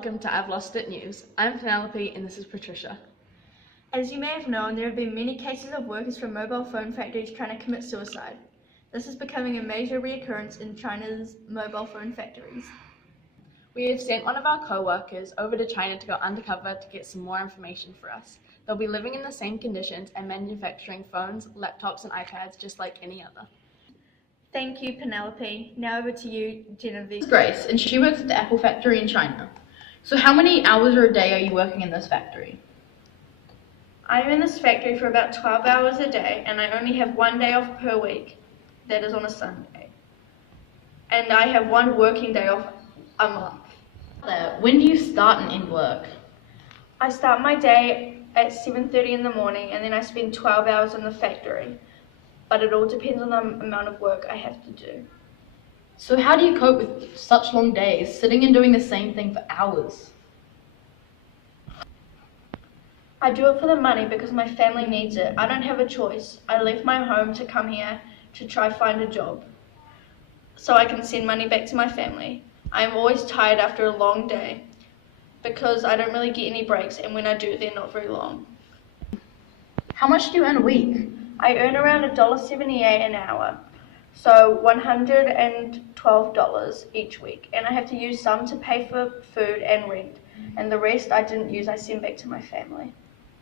welcome to I've Lost It News. I'm Penelope and this is Patricia. As you may have known, there have been many cases of workers from mobile phone factories trying to commit suicide. This is becoming a major reoccurrence in China's mobile phone factories. We have sent one of our co-workers over to China to go undercover to get some more information for us. They'll be living in the same conditions and manufacturing phones, laptops and iPads just like any other. Thank you, Penelope. Now over to you, Genevieve. Grace, and she works at the Apple factory in China. So how many hours or a day are you working in this factory? I'm in this factory for about 12 hours a day, and I only have 1 day off per week. That is on a Sunday. And I have 1 working day off a month. When do you start and end work? I start my day at 7:30 in the morning, and then I spend 12 hours in the factory. But it all depends on the amount of work I have to do. So how do you cope with such long days, sitting and doing the same thing for hours? I do it for the money because my family needs it. I don't have a choice. I left my home to come here to try find a job so I can send money back to my family. I am always tired after a long day because I don't really get any breaks, and when I do, they're not very long. How much do you earn a week? I earn around $1.78 an hour, so $112 each week, and I have to use some to pay for food and rent, and the rest I didn't use, I send back to my family.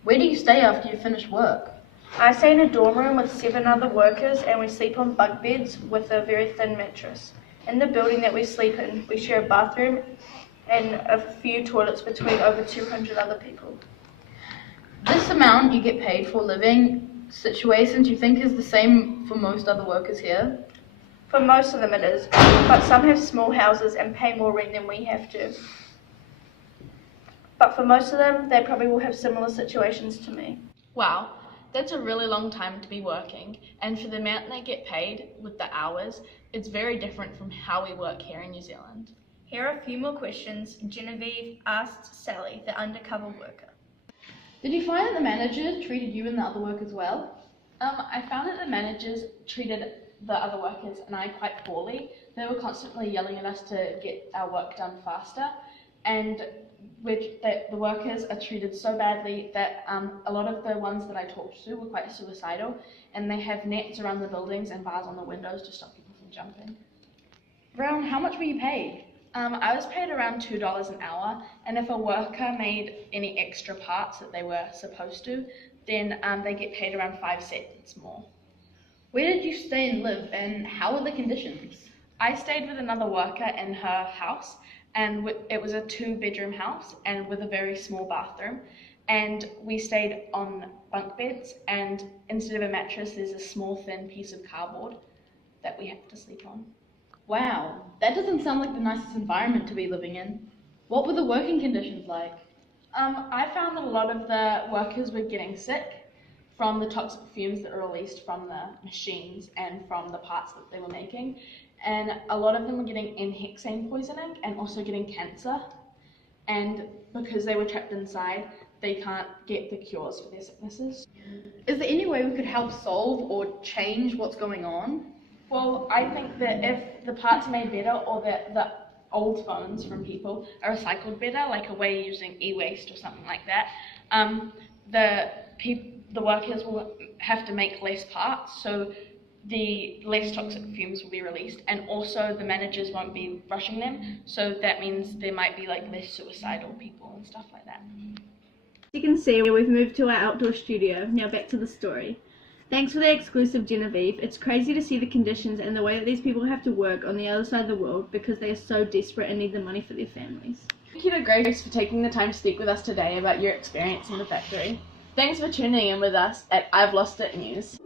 Where do you stay after you finish work? I stay in a dorm room with 7 other workers, and we sleep on bunk beds with a very thin mattress. In the building that we sleep in, we share a bathroom and a few toilets between over 200 other people. This amount you get paid for living situations, you think is the same for most other workers here? For most of them it is, but some have small houses and pay more rent than we have to. But for most of them, they probably will have similar situations to me. Wow, that's a really long time to be working, and for the amount they get paid with the hours, it's very different from how we work here in New Zealand. Here are a few more questions Genevieve asked Sally, the undercover worker. Did you find that the manager treated you and the other workers well? I found that the managers treated the other workers and I quite poorly. They were constantly yelling at us to get our work done faster, and the workers are treated so badly that a lot of the ones that I talked to were quite suicidal, and they have nets around the buildings and bars on the windows to stop people from jumping. Around how much were you paid? I was paid around $2 an hour, and if a worker made any extra parts that they were supposed to, then they get paid around 5 cents more. Where did you stay and live, and how were the conditions? I stayed with another worker in her house, and it was a 2-bedroom house and with a very small bathroom, and we stayed on bunk beds, and instead of a mattress there's a small thin piece of cardboard that we have to sleep on. Wow, that doesn't sound like the nicest environment to be living in. What were the working conditions like? I found that a lot of the workers were getting sick from the toxic fumes that were released from the machines and from the parts that they were making, and a lot of them were getting N-hexane poisoning and also getting cancer, and because they were trapped inside, they can't get the cures for their sicknesses. Is there any way we could help solve or change what's going on? Well, I think that if the parts are made better, or that the old phones from people are recycled better, like a way using e-waste or something like that, the workers will have to make less parts, so the less toxic fumes will be released, and also the managers won't be rushing them, so that means there might be like less suicidal people and stuff like that. As you can see, we've moved to our outdoor studio. Now back to the story. Thanks for the exclusive, Genevieve. It's crazy to see the conditions and the way that these people have to work on the other side of the world because they are so desperate and need the money for their families. Thank you to Grace for taking the time to speak with us today about your experience in the factory. Thanks for tuning in with us at I've Lost It News.